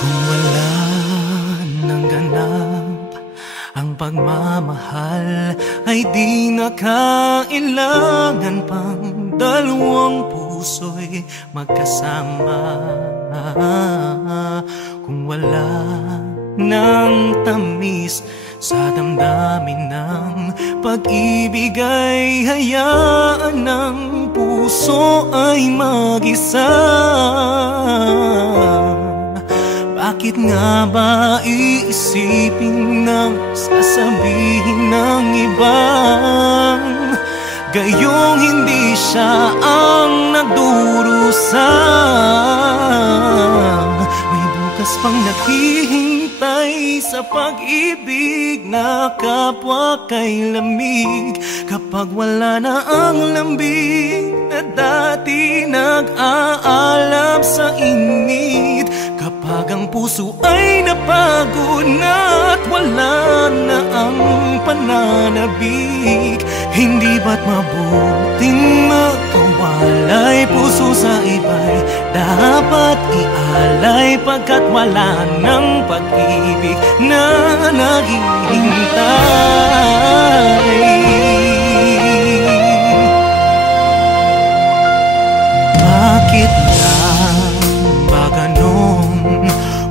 Kung wala nang ganap ang pagmamahal, ay di na kailangan pang dalawang puso'y magkasama. Kung wala nang tamis sa damdamin ng pag-ibig, ay hayaan ng puso ay mag-isa. Bakit nga ba iisipin ng sasabihin ng ibang gayong hindi siya ang nagdurusa? May bukas pang naghihintay sa pag-ibig na kapwa kay lamig. Kapag wala na ang lambing na dati nag-aalab sa init, kapag ang puso ay napagod na at wala na ang pananabik, hindi ba't mabuting magkawalay? Puso sa iba'y dapat ialay, pagkat wala ng pag-ibig na naghihintay. Bakit lang ba ganon?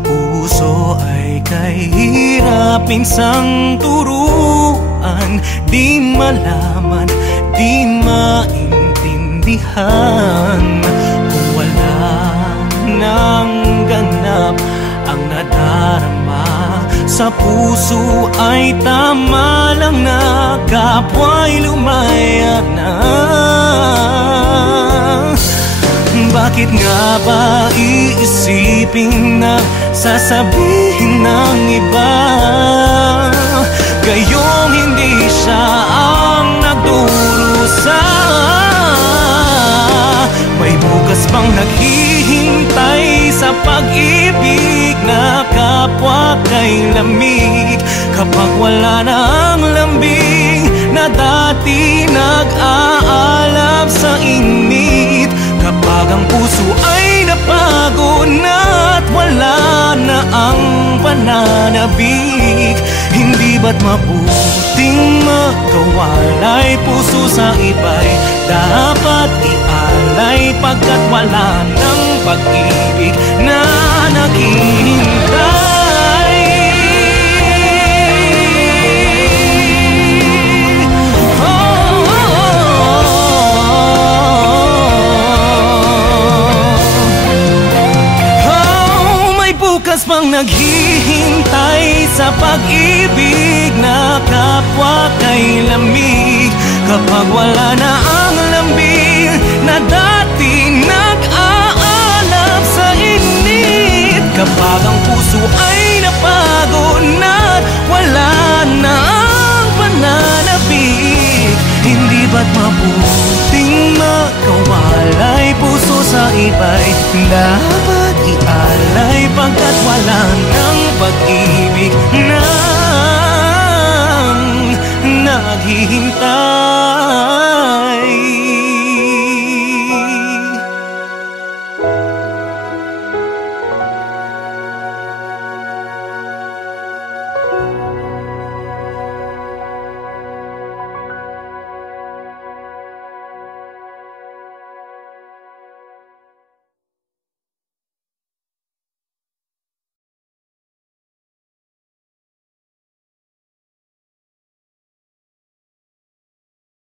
Puso ay kahirapin sang turuan, di malaman, di maintindihan. Kung wala nang ganap ang nadarama sa puso, ay tama lang na kapwa'y lumaya na. Bakit nga ba iisipin na sasabihin ng iba gayong hindi siya ang nagdurusa? May bukas pang naghihintay sa pag-ibig na kapwa kay lamig. Kapag wala na ang lambing na dati nag-aalab sa init, kapag ang puso ay napagod na at wala na ang pananabik, hindi ba't mabuting magkawalay? Puso sa iba'y dapat ialay, pagkat wala ng pag-ibig na naghihintay. Bukas pang naghihintay sa pag-ibig na kapwa kay lamig. Kapag wala na ang lambing na dati nag-aalab sa init, kapag ang puso ay napagod na wala na ang pananabik, hindi ba't mabuting magkawalay? Puso sa iba'y dapat ialay, pagkat wala ng pag-ibig na naghihintay.